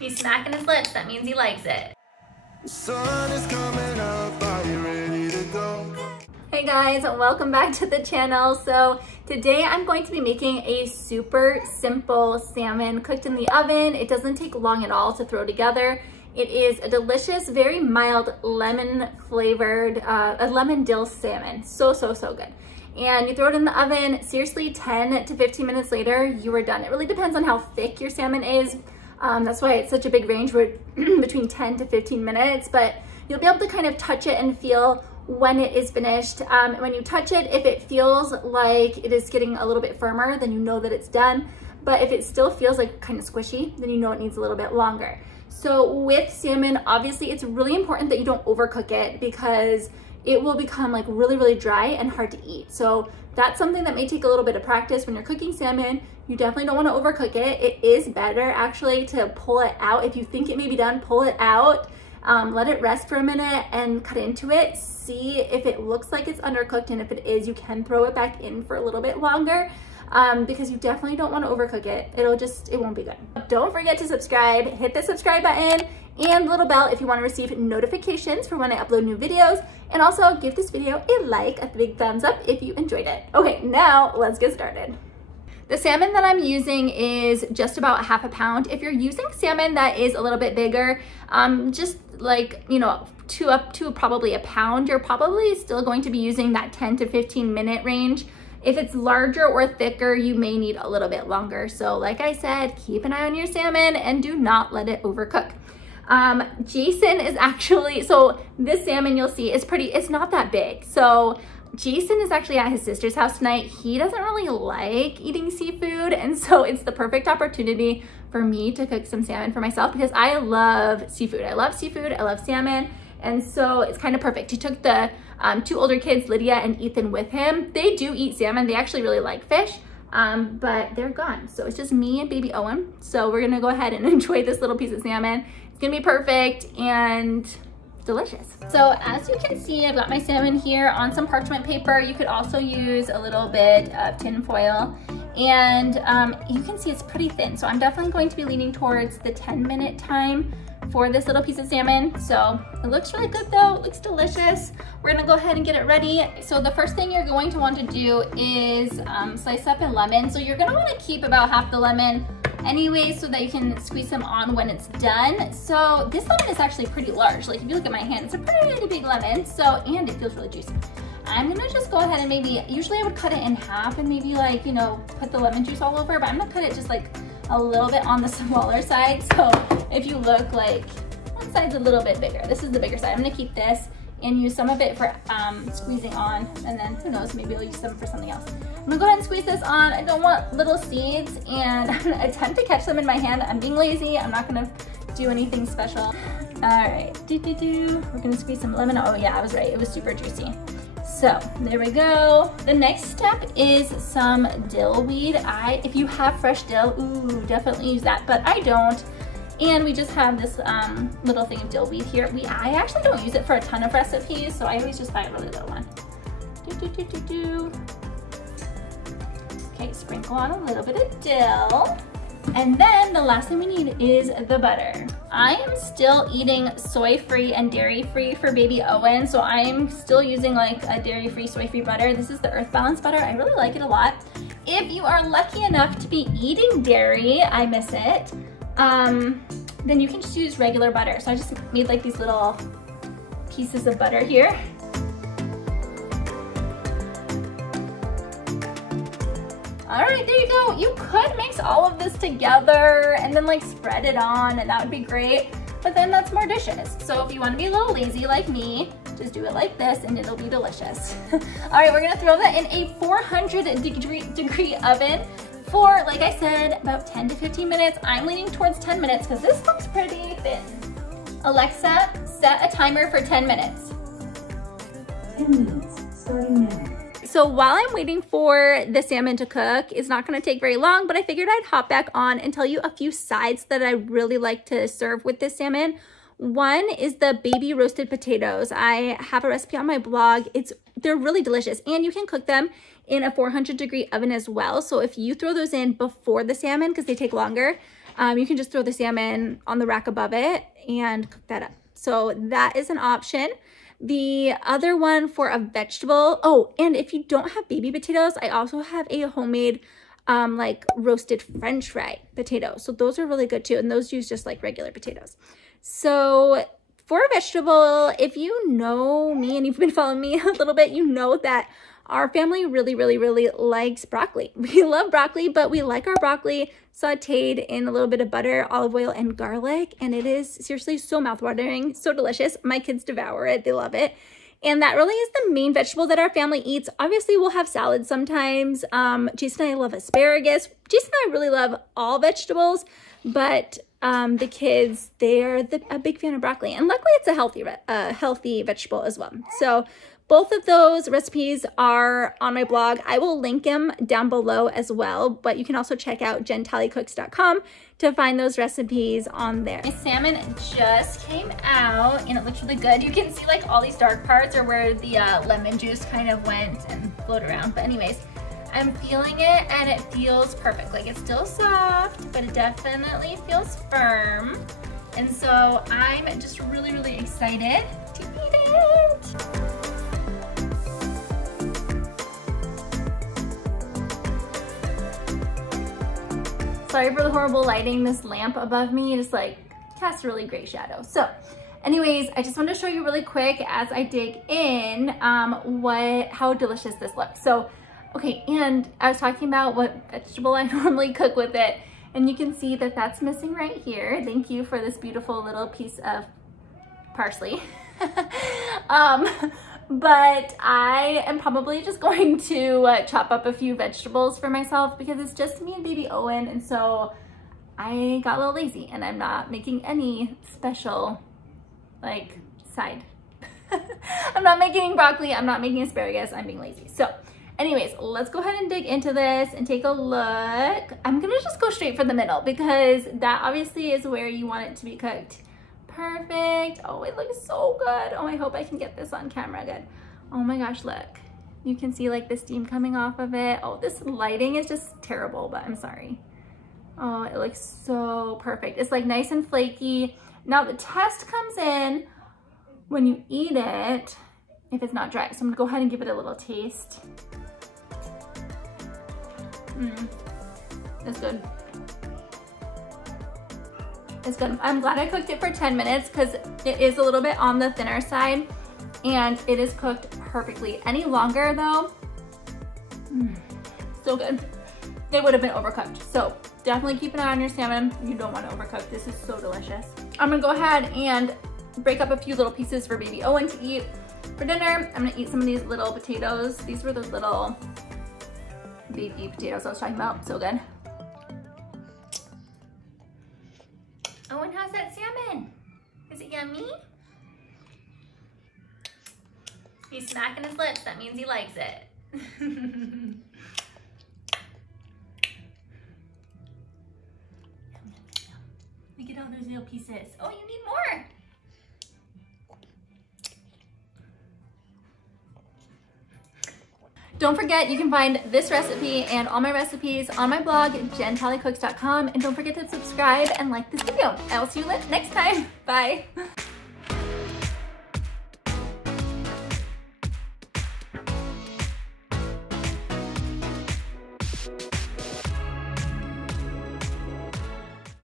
He's smacking his lips. That means he likes it. The sun is coming up. Are you ready to go? Hey guys, welcome back to the channel. So today I'm going to be making a super simple salmon cooked in the oven. It doesn't take long at all to throw together. It is a delicious, very mild lemon flavored, a lemon dill salmon. So good. And you throw it in the oven, seriously 10 to 15 minutes later, you are done. It really depends on how thick your salmon is. That's why it's such a big range. We're between 10 to 15 minutes, but you'll be able to kind of touch it and feel when it is finished. When you touch it, if it feels like it is getting a little bit firmer, then you know that it's done. But if it still feels like kind of squishy, then you know it needs a little bit longer. So with salmon, obviously it's really important that you don't overcook it because it will become like really dry and hard to eat. So that's something that may take a little bit of practice when you're cooking salmon. You definitely don't want to overcook it. It is better actually to pull it out. If you think it may be done, pull it out. Let it rest for a minute and cut into it. See if it looks like it's undercooked, and if it is, you can throw it back in for a little bit longer because you definitely don't want to overcook it. It won't be good. Don't forget to subscribe, hit the subscribe button and the little bell if you want to receive notifications for when I upload new videos, and also give this video a like, a big thumbs up if you enjoyed it. Okay, now let's get started. The salmon that I'm using is just about half a pound. If you're using salmon that is a little bit bigger, just like, you know, up to probably a pound, you're probably still going to be using that 10 to 15 minute range. If it's larger or thicker, you may need a little bit longer. So like I said, keep an eye on your salmon and do not let it overcook. Jason is actually, so this salmon you'll see is it's not that big. So Jason is actually at his sister's house tonight. He doesn't really like eating seafood, and so it's the perfect opportunity for me to cook some salmon for myself because I love seafood. I love seafood, I love salmon, and so it's kind of perfect. He took the two older kids, Lydia and Ethan, with him. They do eat salmon. They actually really like fish, but they're gone. So it's just me and baby Owen. So we're gonna go ahead and enjoy this little piece of salmon. It's gonna be perfect and delicious. So as you can see, I've got my salmon here on some parchment paper. You could also use a little bit of tin foil, and you can see it's pretty thin. So I'm definitely going to be leaning towards the 10-minute time for this little piece of salmon. So it looks really good though, it looks delicious. We're gonna go ahead and get it ready. So the first thing you're going to want to do is slice up a lemon. So you're gonna wanna keep about half the lemon anyway so that you can squeeze them on when it's done. So this lemon is actually pretty large. Like if you look at my hand, it's a pretty big lemon. So, and it feels really juicy. I'm gonna just go ahead and usually I would cut it in half and maybe like, you know, put the lemon juice all over, but I'm gonna cut it just like a little bit on the smaller side. So if you look, like one side's a little bit bigger. This is the bigger side. I'm gonna keep this and use some of it for squeezing on, and then who knows, maybe I'll use some for something else. I'm gonna go ahead and squeeze this on. I don't want little seeds, and I'm gonna attempt to catch them in my hand. I'm being lazy. I'm not gonna do anything special. All right, we're gonna squeeze some lemon. Oh yeah, I was right, it was super juicy. So there we go. The next step is some dill weed. If you have fresh dill, ooh, definitely use that, but I don't. And we just have this little thing of dill weed here. I actually don't use it for a ton of recipes, so I always just buy a really little one. Okay, sprinkle on a little bit of dill. And then the last thing we need is the butter. I am still eating soy-free and dairy-free for baby Owen, so I'm still using like a dairy-free, soy-free butter. This is the Earth Balance butter. I really like it a lot. If you are lucky enough to be eating dairy, I miss it, then you can just use regular butter. So I just made like these little pieces of butter here. All right, there you go. You could mix all of this together and then like spread it on, and that would be great, but then that's more dishes. So if you wanna be a little lazy like me, just do it like this and it'll be delicious. All right, we're gonna throw that in a 400-degree oven for, like I said, about 10 to 15 minutes. I'm leaning towards 10 minutes because this looks pretty thin. Alexa, set a timer for 10 minutes. 10 minutes, starting now. So while I'm waiting for the salmon to cook, it's not gonna take very long, but I figured I'd hop back on and tell you a few sides that I really like to serve with this salmon. One is the baby roasted potatoes. I have a recipe on my blog. They're really delicious, and you can cook them in a 400-degree oven as well. So if you throw those in before the salmon, because they take longer, You can just throw the salmon on the rack above it and cook that up. So that is an option. The other one for a vegetable, oh, and if you don't have baby potatoes, I also have a homemade like roasted French fry potatoes. So those are really good too. And those use just like regular potatoes. So for a vegetable, if you know me and you've been following me a little bit, you know that our family really likes broccoli. We love broccoli, but we like our broccoli sauteed in a little bit of butter, olive oil, and garlic. And it is seriously so mouthwatering, so delicious. My kids devour it. They love it. And that really is the main vegetable that our family eats. Obviously, we'll have salads sometimes. Jason and I love asparagus. Jason and I really love all vegetables, but the kids, they're a big fan of broccoli. And luckily, it's a healthy vegetable as well. So both of those recipes are on my blog. I will link them down below as well, but you can also check out jentallycooks.com to find those recipes on there. My salmon just came out and it looks really good. You can see like all these dark parts are where the lemon juice kind of went and floated around. But anyways, I'm feeling it and it feels perfect. Like it's still soft, but it definitely feels firm. And so I'm just really excited to eat it. Sorry for the horrible lighting. This lamp above me just like casts a really great shadow. So anyways, I just wanted to show you really quick as I dig in how delicious this looks. So, okay, and I was talking about what vegetable I normally cook with it, and you can see that that's missing right here. Thank you for this beautiful little piece of parsley. But I am probably just going to chop up a few vegetables for myself because it's just me and baby Owen, and so I got a little lazy and I'm not making any special like side. I'm not making broccoli, I'm not making asparagus, I'm being lazy. So anyways, let's go ahead and dig into this and take a look. I'm gonna just go straight for the middle because that obviously is where you want it to be cooked. Perfect. Oh, it looks so good. Oh, I hope I can get this on camera good. Oh my gosh, look. You can see like the steam coming off of it. Oh, this lighting is just terrible, but I'm sorry. Oh, it looks so perfect. It's like nice and flaky. Now the test comes in when you eat it, if it's not dry. So I'm gonna go ahead and give it a little taste. It's good. It's good. I'm glad I cooked it for 10 minutes because it is a little bit on the thinner side and it is cooked perfectly. Any longer though, so good. It would have been overcooked. So definitely keep an eye on your salmon. You don't want to overcook. This is so delicious. I'm gonna go ahead and break up a few little pieces for baby Owen to eat for dinner. I'm gonna eat some of these little potatoes. These were those little baby potatoes I was talking about. So good. Owen, how's that salmon? Is it yummy? He's smacking his lips. That means he likes it. Look at all those little pieces. Oh, you need more. Don't forget, you can find this recipe and all my recipes on my blog, jentallycooks.com. And don't forget to subscribe and like this video. I will see you next time. Bye.